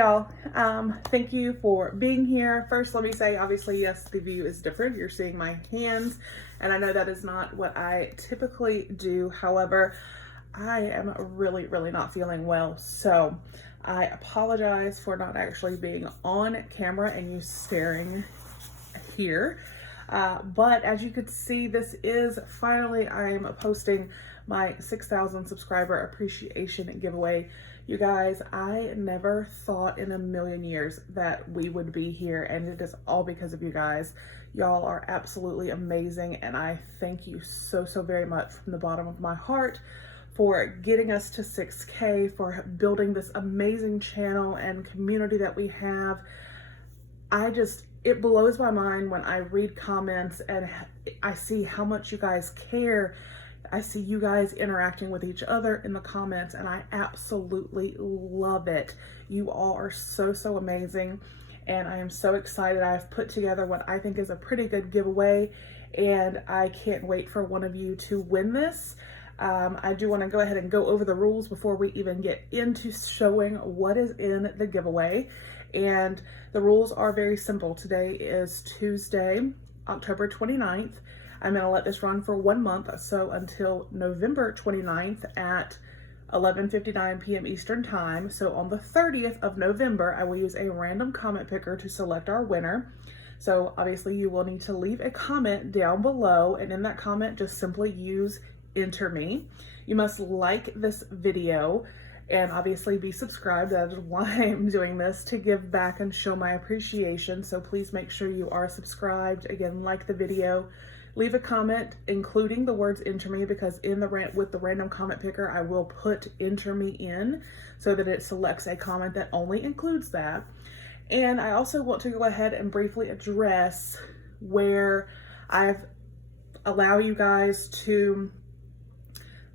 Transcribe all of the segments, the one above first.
y'all, thank you for being here. First, let me say, obviously, yes, the view is different. You're seeing my hands, and I know that is not what I typically do. However, I am really, really not feeling well. So I apologize for not actually being on camera and you staring here. But as you could see, this is finally, I'm posting my 6,000 subscriber appreciation giveaway. You guys, I never thought in a million years that we would be here, and it is all because of you guys. Y'all are absolutely amazing, and I thank you so, so very much from the bottom of my heart for getting us to 6K, for building this amazing channel and community that we have. It blows my mind when I read comments and I see how much you guys care. I see you guys interacting with each other in the comments, and I absolutely love it. You all are so, so amazing, and I am so excited. I've put together what I think is a pretty good giveaway, and I can't wait for one of you to win this. I do want to go ahead and go over the rules before we even get into showing what is in the giveaway. And the rules are very simple. Today is Tuesday, October 29th. I'm going to let this run for 1 month, so until November 29th at 11:59 p.m. Eastern Time. So on the 30th of November, I will use a random comment picker to select our winner. So obviously you will need to leave a comment down below, and in that comment, just simply use enter me. You must like this video and obviously be subscribed. That is why I'm doing this, to give back and show my appreciation. So please make sure you are subscribed. Again, like the video. Leave a comment including the words enter me, because with the random comment picker, I will put enter me in so that it selects a comment that only includes that. And I also want to go ahead and briefly address where I've allow you guys to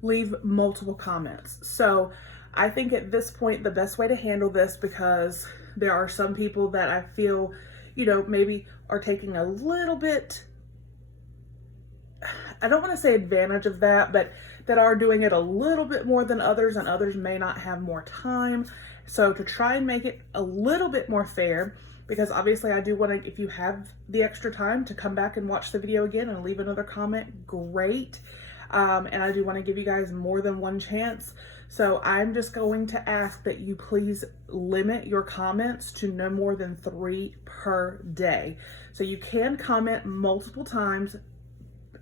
leave multiple comments. So I think at this point, the best way to handle this, because there are some people that I feel, maybe are taking a little bit, I don't want to say advantage of that, but that are doing it a little bit more than others, and others may not have more time. So to try and make it a little bit more fair, because obviously I do want to, if you have the extra time to come back and watch the video again and leave another comment, great. And I do want to give you guys more than one chance. So I'm just going to ask that you please limit your comments to no more than 3 per day. So you can comment multiple times,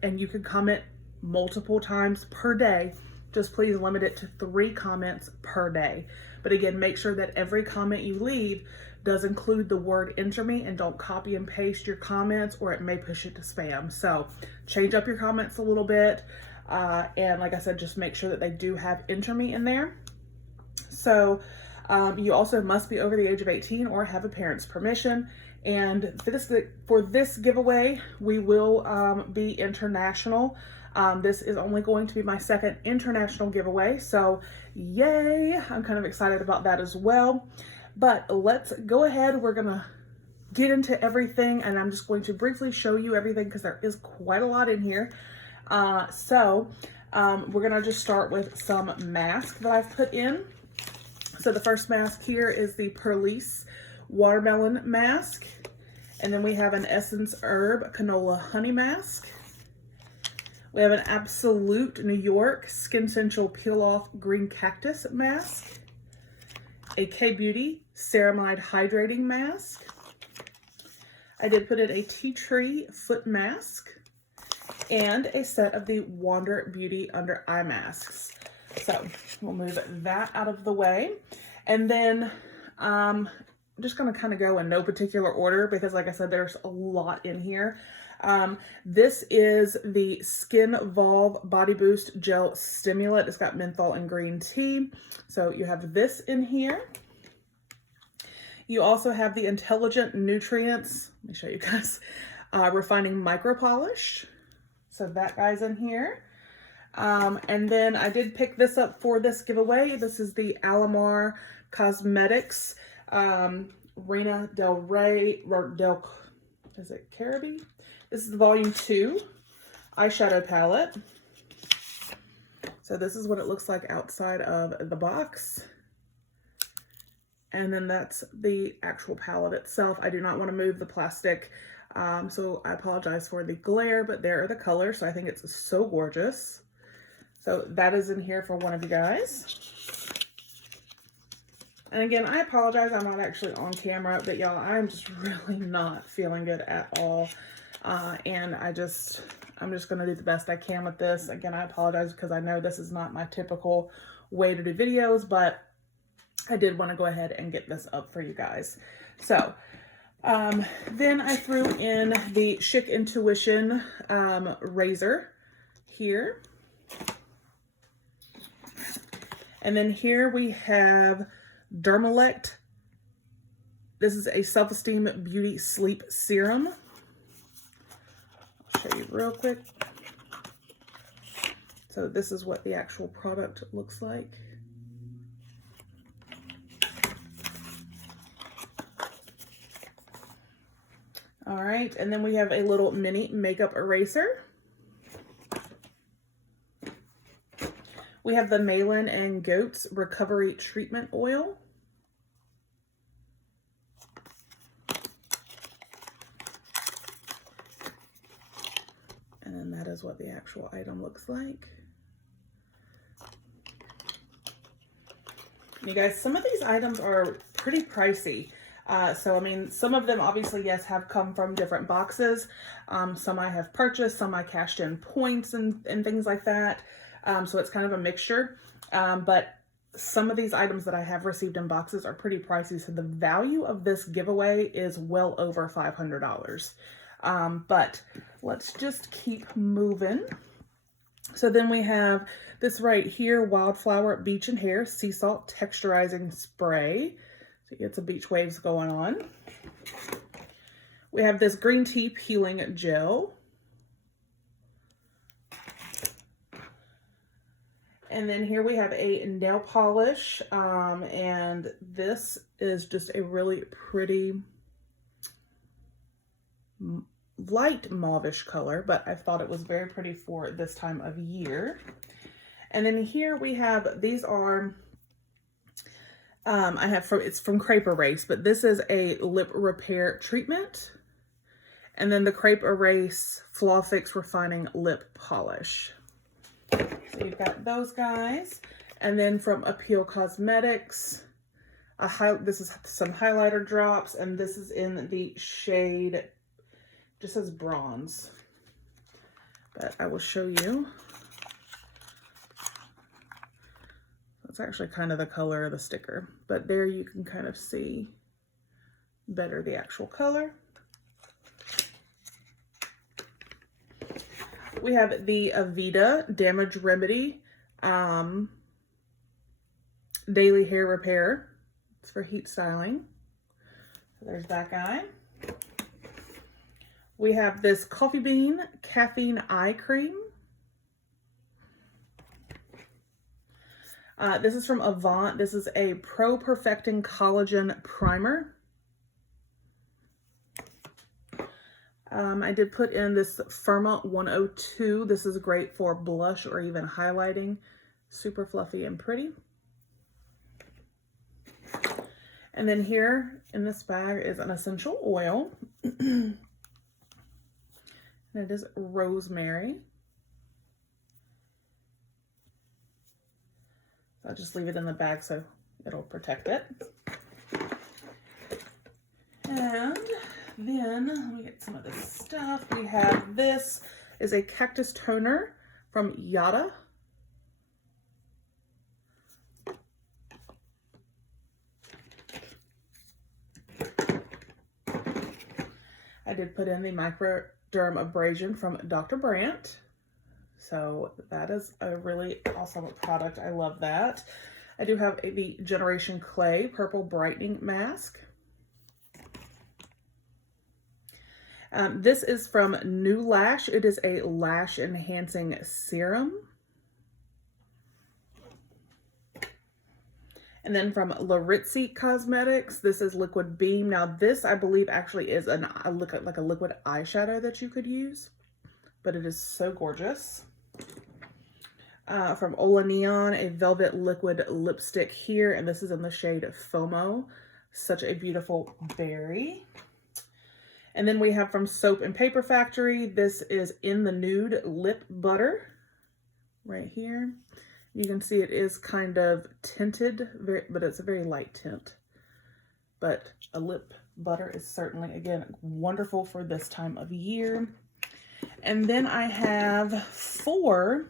and you can comment multiple times per day. Just please limit it to 3 comments per day. But again, make sure that every comment you leave does include the word enter me, and don't copy and paste your comments, or it may push it to spam. So change up your comments a little bit. And like I said, just make sure that they do have enter me in there. So you also must be over the age of 18 or have a parent's permission. And for this giveaway, we will be international. This is only going to be my 2nd international giveaway. So yay, I'm kind of excited about that as well. But let's go ahead. We're going to get into everything, and I'm just going to briefly show you everything because there is quite a lot in here. We're going to just start with some masks that I've put in. So the first mask here is the Perlice Watermelon Mask. And then we have an Essence Herb Canola Honey Mask. We have an Absolute New York Skin Essential Peel Off Green Cactus Mask. A K-Beauty Ceramide Hydrating Mask. I did put in a Tea Tree Foot Mask. And a set of the Wander Beauty Under Eye Masks. So we'll move that out of the way. And then I'm just going to kind of go in no particular order, because like I said, there's a lot in here. This is the Skin Volve Body Boost Gel Stimulant. It's got menthol and green tea. So you have this in here. You also have the Intelligent Nutrients. Let me show you guys. Refining Micro Polish. So that guy's in here. And then I did pick this up for this giveaway. This is the Alamar Cosmetics Reina Del Rey, is it Caribe? This is the Volume 2 eyeshadow palette. So this is what it looks like outside of the box. And then that's the actual palette itself. I do not want to move the plastic, so I apologize for the glare, but there are the colors. So I think it's so gorgeous. So that is in here for one of you guys. And again, I apologize, I'm not actually on camera, but y'all, I'm just really not feeling good at all. And I'm just gonna do the best I can with this. Again, I apologize because I know this is not my typical way to do videos, but I did want to go ahead and get this up for you guys. So then I threw in the Chic Intuition razor here. And then here we have Dermalect. This is a Self-Esteem Beauty Sleep Serum. I'll show you real quick. So this is what the actual product looks like. All right, and then we have a little mini makeup eraser. We have the Malin and Goats Recovery Treatment Oil. And then that is what the actual item looks like. You guys, some of these items are pretty pricey. So, I mean, some of them obviously, yes, have come from different boxes. Some I have purchased, some I cashed in points and things like that. So it's kind of a mixture. But some of these items that I have received in boxes are pretty pricey. So the value of this giveaway is well over $500. But let's just keep moving. So then we have this right here, Wildflower Beach and Hair Sea Salt Texturizing Spray. So you get some beach waves going on. We have this Green Tea Peeling Gel. And then here we have a nail polish, and this is just a really pretty light mauvish color, but I thought it was very pretty for this time of year. And then here we have, these are, it's from Crepe Erase, but this is a lip repair treatment. And then the Crepe Erase Flaw Fix Refining Lip Polish. So you've got those guys. And then from Appeal Cosmetics, this is some highlighter drops, and this is in the shade, just says bronze, but I will show you. It's actually kind of the color of the sticker, but there you can kind of see better the actual color. We have the Aveda Damage Remedy Daily Hair Repair. It's for heat styling. So there's that guy. We have this Coffee Bean Caffeine Eye Cream. This is from Avant. This is a Pro Perfecting Collagen Primer. I did put in this Firma 102. This is great for blush or even highlighting. Super fluffy and pretty. And then here in this bag is an essential oil. And it is rosemary. I'll just leave it in the bag so it'll protect it. And then let me get some of this stuff. We have, this is a cactus toner from Yada. I did put in the Microderm Abrasion from Dr. Brandt. So that is a really awesome product. I love that. I do have the Generation Clay Purple Brightening Mask. This is from New Lash. It is a lash enhancing serum. And then from Laritzi Cosmetics, this is Liquid Beam. Now this, I believe, actually is like a liquid eyeshadow that you could use, but it is so gorgeous. from Ola Neon, a velvet liquid lipstick here, and this is in the shade FOMO. Such a beautiful berry. And then we have from Soap and Paper Factory, this is In the Nude Lip Butter right here. You can see it is kind of tinted, but it's a very light tint. But a lip butter is certainly, again, wonderful for this time of year. And then I have 4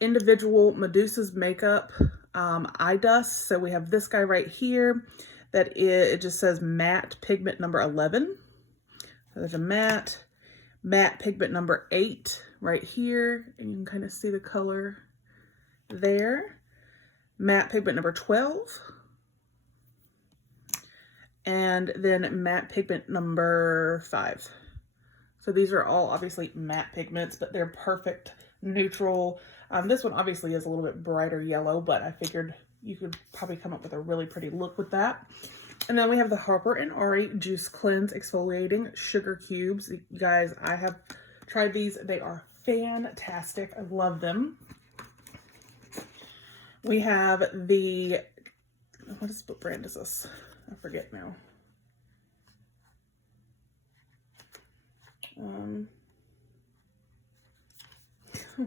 individual Medusa's Makeup eye dust. So we have this guy right here that it just says matte pigment number 11. So there's a matte pigment number 8 right here, and you can kind of see the color there. Matte pigment number 12. And then matte pigment number 5. So these are all obviously matte pigments, but they're perfect neutral. This one obviously is a little bit brighter yellow, but I figured you could probably come up with a really pretty look with that. And then we have the Harper and Ari Juice Cleanse Exfoliating Sugar Cubes. You guys, I have tried these. They are fantastic. I love them. We have the, what brand is this? I forget now.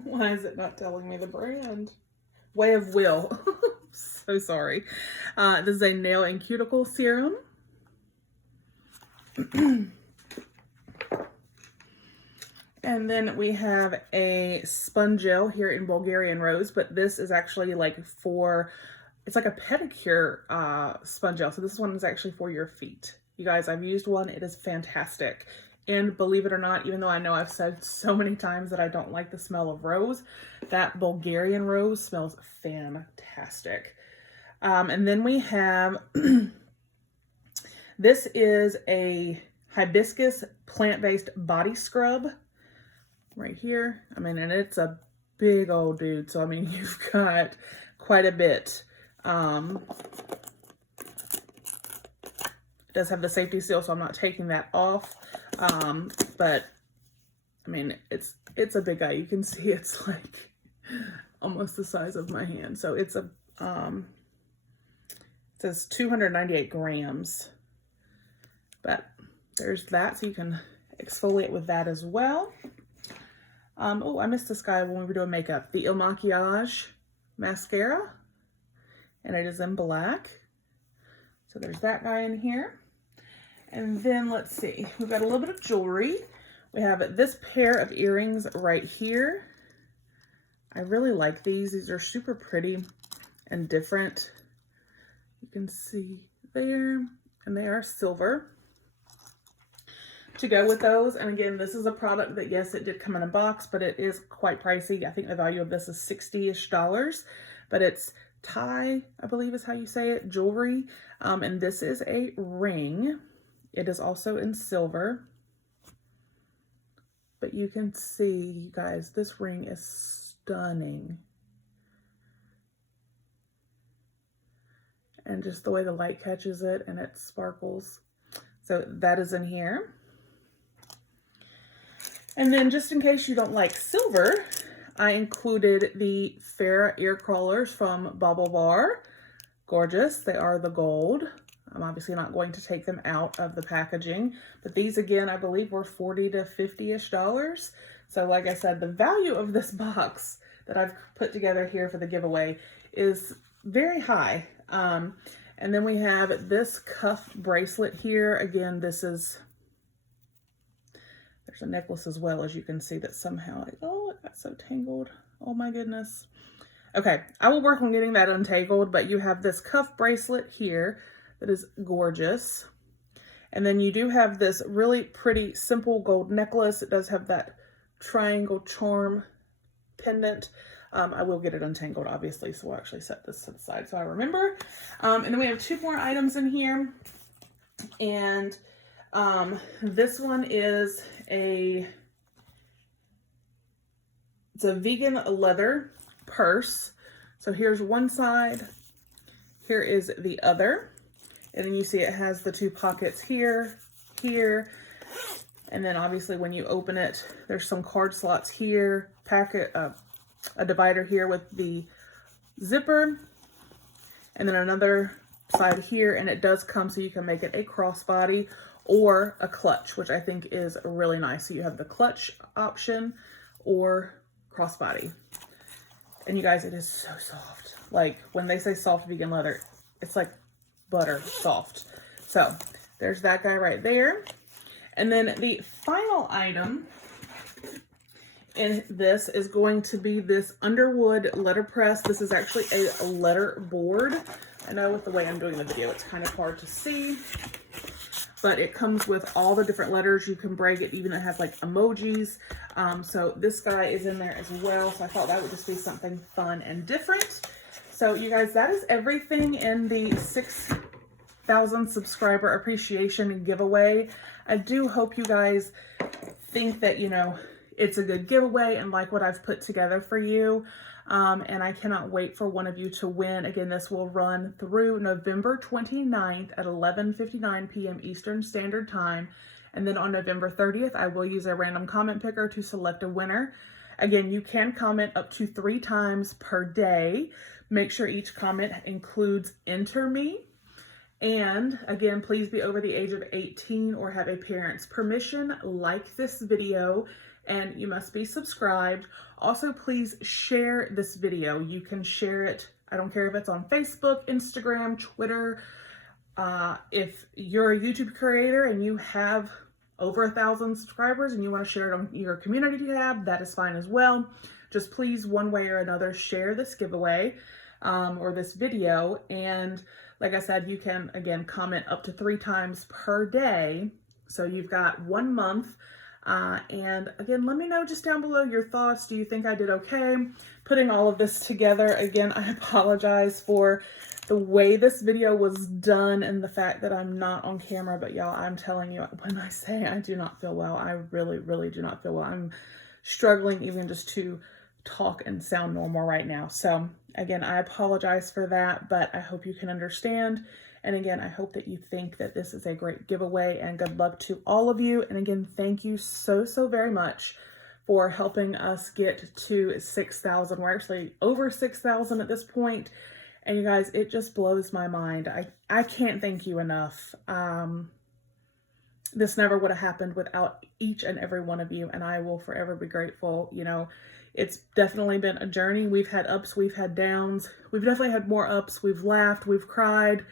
Why is it not telling me the brand? Way of Will. So sorry. This is a nail and cuticle serum. And then we have a sponge gel here in Bulgarian Rose, but this is actually like for, it's like a pedicure sponge gel. So this one is actually for your feet. You guys, I've used one. It is fantastic. And believe it or not, even though I know I've said so many times that I don't like the smell of rose, that Bulgarian rose smells fantastic. And then we have, this is a hibiscus plant-based body scrub right here. I mean, and it's a big old dude. So, I mean, you've got quite a bit. It does have the safety seal, so I'm not taking that off. But I mean, it's a big guy. You can see it's like almost the size of my hand. So it's a, it says 298 grams, but there's that. So you can exfoliate with that as well. Oh, I missed this guy when we were doing makeup. The Il Makiage mascara, and it is in black. So there's that guy in here. And then let's see, we've got a little bit of jewelry. We have this pair of earrings right here. I really like these. These are super pretty and different. You can see there, and they are silver to go with those. And again, this is a product that, yes, it did come in a box, but it is quite pricey. I think the value of this is $60-ish, but it's Thai, I believe is how you say it, jewelry. And this is a ring. It is also in silver, but you can see, you guys, this ring is stunning. And just the way the light catches it and it sparkles. So that is in here. And then just in case you don't like silver, I included the Farrah ear crawlers from Bauble Bar. Gorgeous. They are the gold. I'm obviously not going to take them out of the packaging, but these again, I believe were $40 to $50-ish. So like I said, the value of this box that I've put together here for the giveaway is very high. And then we have this cuff bracelet here. Again, this is, there's a necklace as well, as you can see that somehow, oh, it got so tangled. Oh my goodness. Okay, I will work on getting that untangled, but you have this cuff bracelet here that is gorgeous. And then you do have this really pretty simple gold necklace. It does have that triangle charm pendant. I will get it untangled, obviously, so we'll actually set this to the side so I remember. And then we have 2 more items in here. And this one is it's a vegan leather purse. So here's one side, here is the other. And then you see it has the 2 pockets here, here. And then obviously when you open it, there's some card slots here, a divider here with the zipper, and then another side here, and it does come so you can make it a crossbody or a clutch, which I think is really nice. So you have the clutch option or crossbody. And you guys, it is so soft. Like when they say soft vegan leather, it's like butter soft. So there's that guy right there. And then the final item in this is going to be this Underwood Letterpress. This is actually a letter board. I know with the way I'm doing the video, it's kind of hard to see, but it comes with all the different letters. You can break it, even it has like emojis. So this guy is in there as well. So I thought that would just be something fun and different. So you guys, that is everything in the 6,000 subscriber appreciation giveaway. I do hope you guys think that, you know, it's a good giveaway and like what I've put together for you. And I cannot wait for one of you to win. Again, this will run through November 29th at 11:59 p.m. Eastern Standard Time. And then on November 30th, I will use a random comment picker to select a winner. Again, you can comment up to 3 times per day. Make sure each comment includes "enter me." And again, please be over the age of 18 or have a parent's permission. Like this video, and you must be subscribed. Also, please share this video. You can share it, I don't care if it's on Facebook, Instagram, Twitter. If you're a YouTube creator and you have over 1,000 subscribers and you want to share it on your community tab, that is fine as well. Just please, one way or another, share this giveaway or this video. And like I said, you can, again, comment up to 3 times per day. So you've got 1 month. And again, let me know just down below your thoughts. Do you think I did okay putting all of this together? Again, I apologize for the way this video was done and the fact that I'm not on camera, but y'all, I'm telling you, when I say I do not feel well, I really, really do not feel well. I'm struggling even just to talk and sound normal right now. So again, I apologize for that, but I hope you can understand. And again, I hope that you think that this is a great giveaway, and good luck to all of you. And again, thank you so, so very much for helping us get to 6,000. We're actually over 6,000 at this point. And you guys, it just blows my mind. I can't thank you enough. This never would have happened without each and every one of you, and I will forever be grateful. You know, it's definitely been a journey. We've had ups, we've had downs. We've definitely had more ups. We've laughed, we've cried,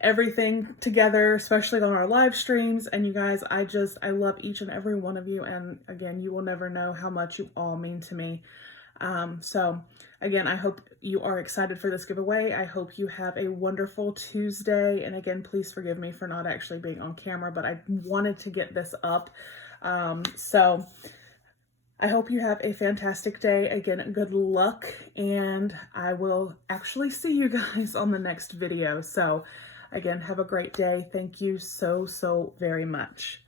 everything together, especially on our live streams. And you guys, I love each and every one of you. And again, you will never know how much you all mean to me. So again, I hope you are excited for this giveaway. I hope you have a wonderful Tuesday. And again, please forgive me for not actually being on camera, but I wanted to get this up. So I hope you have a fantastic day. Again, good luck, and I will actually see you guys on the next video. So again, have a great day. Thank you so, so very much.